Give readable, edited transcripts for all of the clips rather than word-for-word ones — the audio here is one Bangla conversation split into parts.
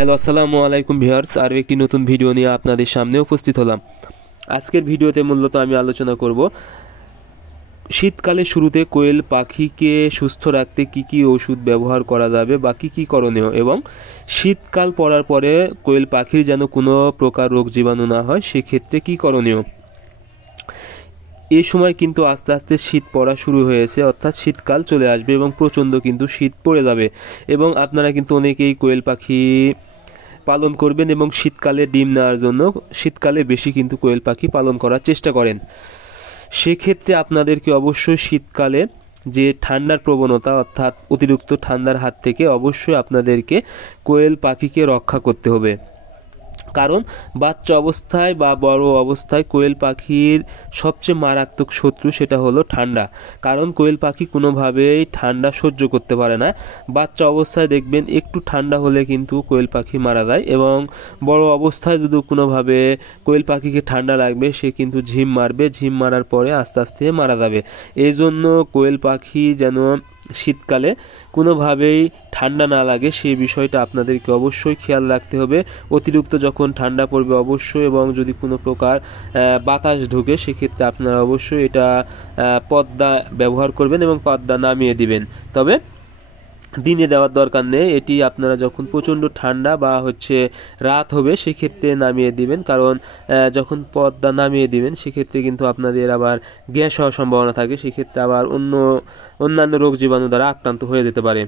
হ্যালো আসসালামু আলাইকুম ভিউয়ার্স, আরও একটি নতুন ভিডিও নিয়ে আপনাদের সামনে উপস্থিত হলাম। আজকের ভিডিওতে মূলত আমি আলোচনা করব শীতকালের শুরুতে কোয়েল পাখিকে সুস্থ রাখতে কি কি ওষুধ ব্যবহার করা যাবে বা কি করণীয়, এবং শীতকাল পড়ার পরে কোয়েল পাখির যেন কোনো প্রকার রোগ জীবাণু না হয় সেক্ষেত্রে কি করণীয়। এই সময় কিন্তু আস্তে আস্তে শীত পড়া শুরু হয়েছে, অর্থাৎ শীতকাল চলে আসবে এবং প্রচণ্ড কিন্তু শীত পড়ে যাবে। এবং আপনারা কিন্তু অনেকেই কোয়েল পাখি পালন করবেন এবং শীতকালে ডিম নেওয়ার জন্য শীতকালে বেশি কিন্তু কোয়েল পাখি পালন করার চেষ্টা করেন। সেক্ষেত্রে আপনাদেরকে অবশ্যই শীতকালে যে ঠান্ডার প্রবণতা, অর্থাৎ অতিরিক্ত ঠান্ডার হাত থেকে অবশ্যই আপনাদেরকে কোয়েল পাখিকে রক্ষা করতে হবে। কারণ বাচ্চা অবস্থায় বা বড় অবস্থায় কোয়েল পাখির সবচেয়ে মারাত্মক শত্রু সেটা হলো ঠান্ডা। কারণ কোয়েল পাখি কোনোভাবেই ঠান্ডা সহ্য করতে পারে না। বাচ্চা অবস্থায় দেখবেন একটু ঠান্ডা হলে কিন্তু কোয়েল পাখি মারা যায়, এবং বড় অবস্থায় যদি কোনোভাবে কোয়েল পাখিকে ঠান্ডা লাগবে সে কিন্তু ঝিম মারবে, ঝিম মারার পরে আস্তে আস্তে মারা যাবে। এই জন্য কোয়েল পাখি যেন শীতকালে কোনোভাবেই ঠান্ডা না লাগে সেই বিষয়টা আপনাদেরকে অবশ্যই খেয়াল রাখতে হবে। অতিরিক্ত যখন ঠান্ডা পড়বে অবশ্যই, এবং যদি কোনো প্রকার বাতাস ঢুকে সেক্ষেত্রে আপনারা অবশ্যই এটা পর্দা ব্যবহার করবেন এবং পর্দা নামিয়ে দিবেন। তবে দিনে দেওয়ার দরকার নেই, এটি আপনারা যখন প্রচণ্ড ঠান্ডা বা রাত হবে সেক্ষেত্রে নামিয়ে দিবেন। কারণ যখন পর্দা নামিয়ে দিবেন সেক্ষেত্রে কিন্তু আপনাদের আবার গ্যাস হওয়ার সম্ভাবনা থাকে, সেক্ষেত্রে আবার অন্যান্য রোগ জীবাণু দ্বারা আক্রান্ত হয়ে যেতে পারে।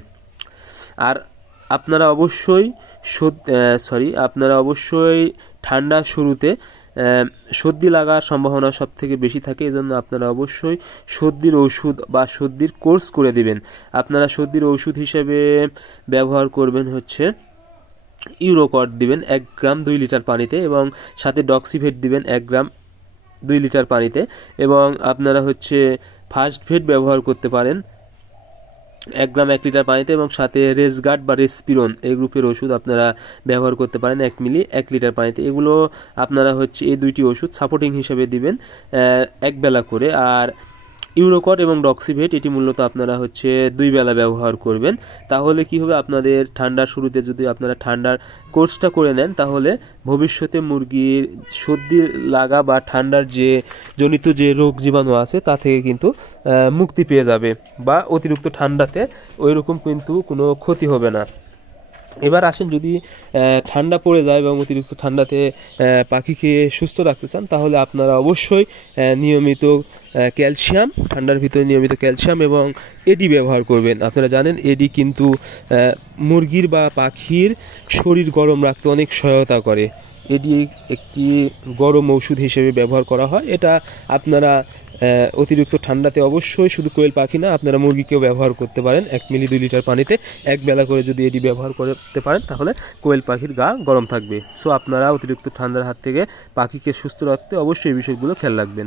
আর আপনারা অবশ্যই ঠান্ডার শুরুতে সর্দি লাগার সম্ভাবনা সব থেকে বেশি থাকে। এই জন্য আপনারা অবশ্যই সর্দির ওষুধ বা সর্দির কোর্স করে দিবেন। আপনারা সর্দির ওষুধ হিসেবে ব্যবহার করবেন ইউরোকট দিবেন 1 গ্রাম 2 লিটার পানিতে, এবং সাথে ডক্সিভেট দিবেন 1 গ্রাম 2 লিটার পানিতে, এবং আপনারা ফার্স্ট ভেট ব্যবহার করতে পারেন 1 গ্রাম 1 লিটার পানিতে, এবং সাথে রেসগার্ড বা রেসপিরন এই গ্রুপের ওষুধ আপনারা ব্যবহার করতে পারেন 1 মিলি 1 লিটার পানিতে। এগুলো আপনারা এই দুইটি ওষুধ সাপোর্টিং হিসেবে দিবেন 1 বেলা করে। আর ইউরোকট এবং ডক্সিভেট এটি মূলত আপনারা 2 বেলা ব্যবহার করবেন। তাহলে কি হবে, আপনাদের ঠান্ডার শুরুতে যদি আপনারা ঠান্ডার কোর্সটা করে নেন তাহলে ভবিষ্যতে মুরগির সর্দি লাগা বা ঠান্ডার জনিত যে রোগ জীবাণু আছে তা থেকে কিন্তু মুক্তি পেয়ে যাবে, বা অতিরিক্ত ঠান্ডাতে ওইরকম কিন্তু কোনো ক্ষতি হবে না। এবার আসেন, যদি ঠান্ডা পড়ে যায় এবং অতিরিক্ত ঠান্ডাতে পাখিকে সুস্থ রাখতে চান তাহলে আপনারা অবশ্যই নিয়মিত ক্যালসিয়াম, ঠান্ডার ভিতরে নিয়মিত ক্যালসিয়াম এবং এডি ব্যবহার করবেন। আপনারা জানেন এডি কিন্তু মুরগির বা পাখির শরীর গরম রাখতে অনেক সহায়তা করে। এডি একটি গরম ওষুধ হিসেবে ব্যবহার করা হয়। এটা আপনারা অতিরিক্ত ঠান্ডাতে অবশ্যই শুধু কোয়েল পাখি না, আপনারা মুরগিকেও ব্যবহার করতে পারেন 1 মিলি 2 লিটার পানিতে 1 বেলা করে যদি এটি ব্যবহার করতে পারেন তাহলে কোয়েল পাখির গা গরম থাকবে। সো আপনারা অতিরিক্ত ঠান্ডার হাত থেকে পাখিকে সুস্থ রাখতে অবশ্যই এই বিষয়গুলো খেয়াল রাখবেন।